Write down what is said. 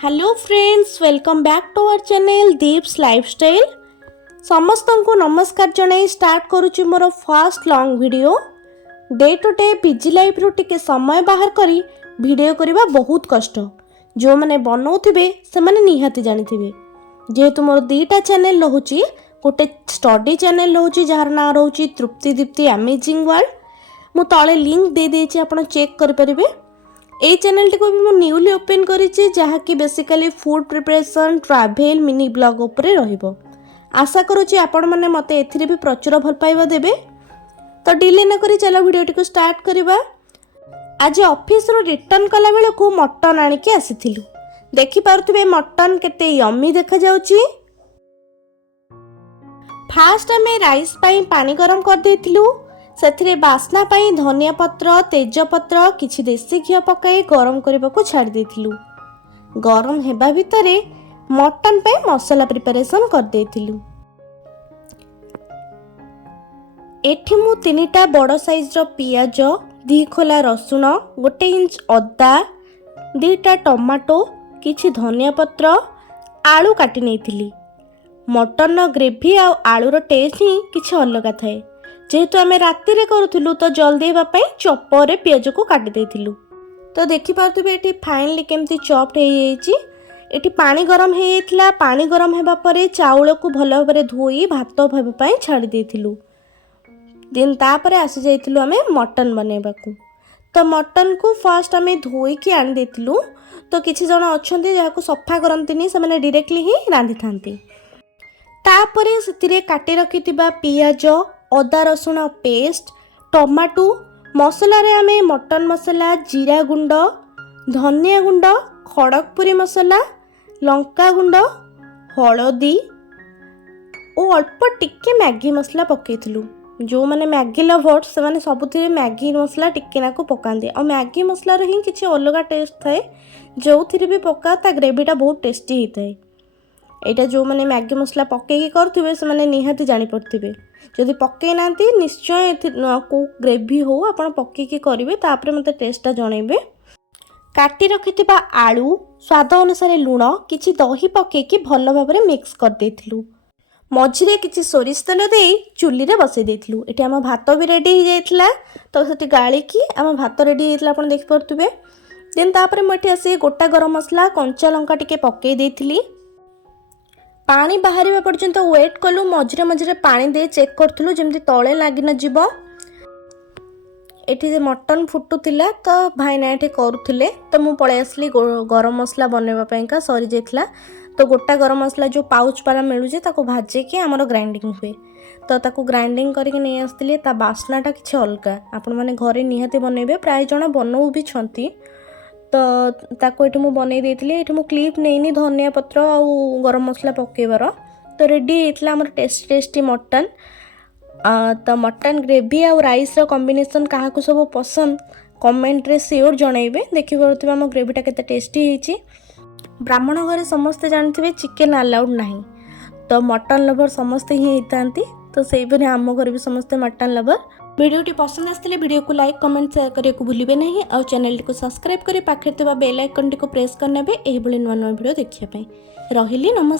Hello friends, welcome back to our channel Deeps lifestyle. समस्त को नमस्कार जनाई स्टार्ट करुच्ची मोर first long video. Day to day busy life रो टिके समय बाहर करी वीडियो करबा बहुत कष्ट। जो माने बनाउथिबे से माने निहाती जानिथिबे। जेहेतु मोर दीटा चैनल रहउची, गोटे स्टडी चैनल रहउची जार ना रहउची तृप्ति दीप्ति अमेजिंग वर्ल्ड। मु तळे लिंक दे देछि, आपण चेक कर परिबे। ए चैनल टी को भी मु न्यूली ओपन करिछि, जहा कि basically food preparation, travel, mini blog उपरे रहिबो। आशा करूछि आपण माने मते एथिरे भी प्रचुर भल पाइबा देबे। तो डिले न करी चलो वीडियो टी को स्टार्ट करिबा। आज ऑफिस रो रिटर्न कला बेले को मटन आनि के आसीथिलु। देखि पारुथिबे मटन केते यम्मी देखा जाउछि। फास्ट हमें राइस पाई पानी गरम कर देथिलु। सेथिरे बास्ना पाई धनिया पत्र, तेज पत्र, किछि देसी घिया पकाई गरम करबा को छाड़ देथिलु। गरम हेबा भितरे मटन पे मसाला प्रिपरेशन कर देथिलु। एठी मु 3टा बड़ साइज रो पियाज, 2 खोला रसुण, 1 इंच अदा, 2टा टमाटो, किछि धनिया पत्र, आलू काटी नेथिली। मटन रो ग्रेवी आ आलू रो टेस्ट ही किछि अलग थाए। जेहेतु आम राति रे करूथिलु तो जल्दी हेबापई चॉपर रे पियाज को काटी देथिलु। तो देखि पारुथिबे एठी फाइनली केमती चॉप्ड हे येछि। एठी पानी गरम हे येतला। पानी गरम हेबा परे चाउल को भल भाबरे धोई भात हेबापई छाडी देथिलु। दिन तापरे आसी जाइथिलु आमे मटन बनेबाकू। तो मटन को फर्स्ट आमे धोई की आनि देथिलु। तो किछि जण अछंती जाहाको सफा करंतिनी, से माने डायरेक्टली ही रांधि थांती। तापरे सेतिरे काटी रखितिबा पियाज, अदा रसुण पेस्ट, टमाटो, मसला रे आमे मटन मसला, जीरा गुंड, धनिया गुंड, खड़गपुरी मसला, लंका गुंड, हलदी और अल्प टिके मैगी मसला पकेइथिलु। जो माने मैगी लवर्स से माने सबुथिरे मैगी मसला टिके नाको पकांदे। और मैगी मसला रे ही किछि अलगा टेस्ट थाए, जो थिरे भी पका ता ग्रेवीटा बहुत टेस्टी हिताए। एटा जो माने मैगी मसला पकेकी करथिबे से माने निहाती जानि पड़थिबे। जदि पकई नांती निश्चय को ग्रेवी हो आपण पकेकी करिवे, तापरे मते टेस्टटा जणैबे। काटी रखिथिबा आलू, स्वाद अनुसार लूण, किछि दही पकेकी भल भाबरे मिक्स कर देथिलु। मझिरे किछि सोरिष तेल देई चुली रे बसै देथिलु। एठी हम भात भी रेडी हो जाइतला। तो सेठी गाळी की हम भात रेडी हेतला आपण देखि परथुबे। देन तापरे मठी आसी गोटा गरम मसला, कंचा लंका टिके पकेई देथिली। पानी बाहर पर्यंत वेट कलु। मझे मझे पानी दे चेक करूँ जमी तले लग न जीव। एठी मटन फुटुला तो भाईना ये करुले। तो मुझे पलि आसली गरम मसला बनवाईका सरी जाइला। तो गोटा गरम मसला जो पाउच पारा मिलूचे ताको भाजिकी आमर ग्राइंडिंग हुए। तो ताको ग्राइंडिंग करके नहीं आसती। ता बास्नाटा किसी अलग आपण मैंने घरे निहाती बनइबे। प्राय जन बनाऊ भी छंती। तो ताको एठी मु बनै देथिली। एठी मु क्लिप नेइनी धनिया पत्र आ गरम मसला पकेबार। तो रेडी हेतला हमर टेस्टी मटन। तो मटन ग्रेवी आ राइस रो कॉम्बिनेशन काहाकू सब पसंद कमेंट रे श्योर जणाइबे। देखि परथिबे हम ग्रेवीटा केते टेस्टी हेछि। ब्राह्मण घरे समस्ते जानथिबे चिकन अलाउड नाही। तो मटन लवर समस्ते ही हेतांती। तो सेहि परे हम घर भी समस्ते मटन लवर। वीडियोटी पसंद आसले वीडियो को लाइक कमेंट शेयर करने को भूलिए नहीं। और चैनल को सब्सक्राइब कर पाखे बेल आइकन टी को प्रेस करने एही नुआ नुआ वीडियो देखिए। रहिली नमस्कार।